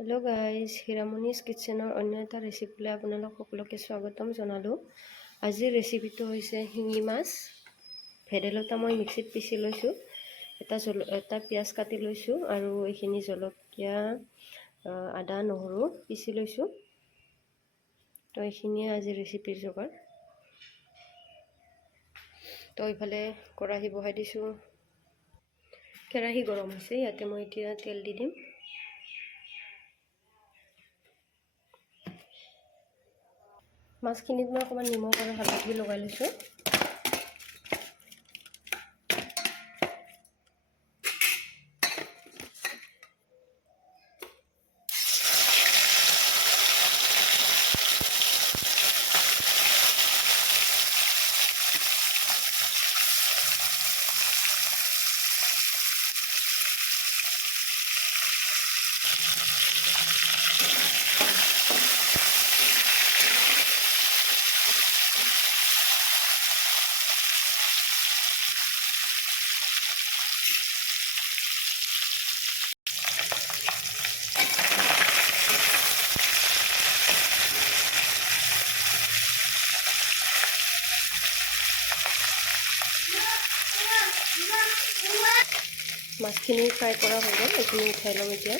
Hello' guys, হিৰামণিজ কিটচেনৰ অন্য এটা ৰেচিপিলৈ আপোনালোক সকলোকে স্বাগতম জনালোঁ। আজিৰ ৰেচিপিটো হৈছে শিঙি মাছ। ভেদাইলতা মই মিক্সিত পিচি লৈছোঁ। এটা পিঁয়াজ কাটি লৈছোঁ আৰু এইখিনি জলকীয়া, আদা, নহৰু পিচি লৈছোঁ। তো এইখিনিয়ে আজিৰ ৰেচিপিৰ যোগাৰ। তো এইফালে কেৰাহী বহাই দিছোঁ। কেৰাহী গৰম হৈছে, ইয়াতে মই এতিয়া তেল দি দিম। মাছখিনিত মই অকণমান নিমখ আৰু হালধি লগাই লৈছোঁ। মাছখিনি ফ্ৰাই কৰা হৈ গ'ল, এইখিনি উঠাই ল'ম এতিয়া।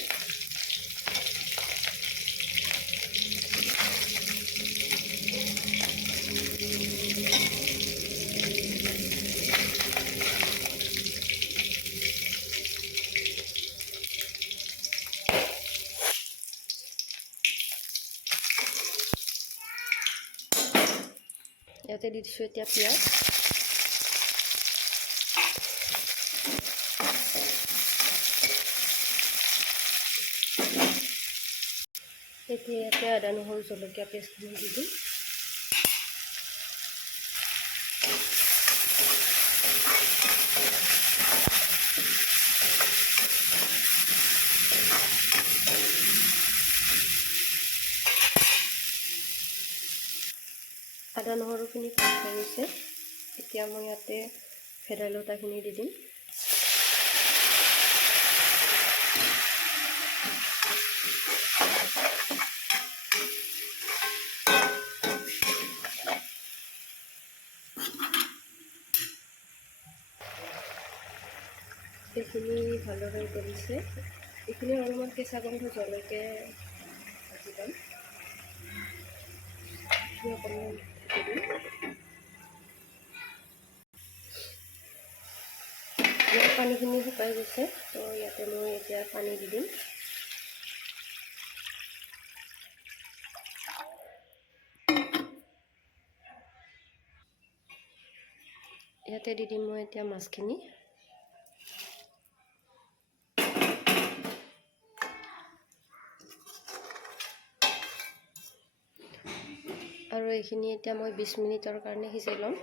ইয়াতে দি দিছোঁ এতিয়া পিঁয়াজ। এতিয়া ইয়াতে আদা, নহৰু, জলকীয়া পেষ্টখিনি দি দিম। আদা নহৰুখিনি ভাজ হৈ গৈছে। এতিয়া মই ইয়াতে ভেদাইলতাখিনি দি দিম। এইখিনি ভালদৰে উতলিছে। এইখিনি অলপমান কেঁচা গন্ধ জলকীয়া ভাজি ল'ম। অকণমান ঢাকি দিম। ইয়াত পানীখিনি শুকাই গৈছে, তো ইয়াতে মই এতিয়া পানী দি দিম। ইয়াতে দি দিম মই এতিয়া মাছখিনি। আৰু এইখিনি এতিয়া মই 20 মিনিটৰ কাৰণে সিজাই ল'ম।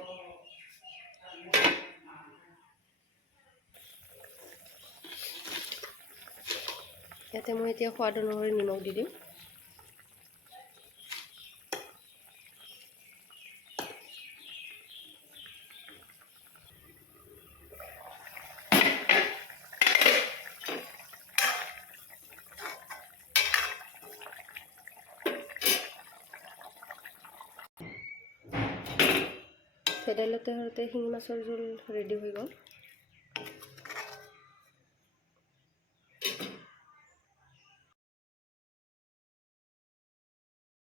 ইয়াতে মই এতিয়া সোৱাদ অনুসৰি নিমখ দি দিম। ভেদাইলতাৰ সৈতে শিঙি মাছৰ জোল ৰেডি হৈ গ'ল।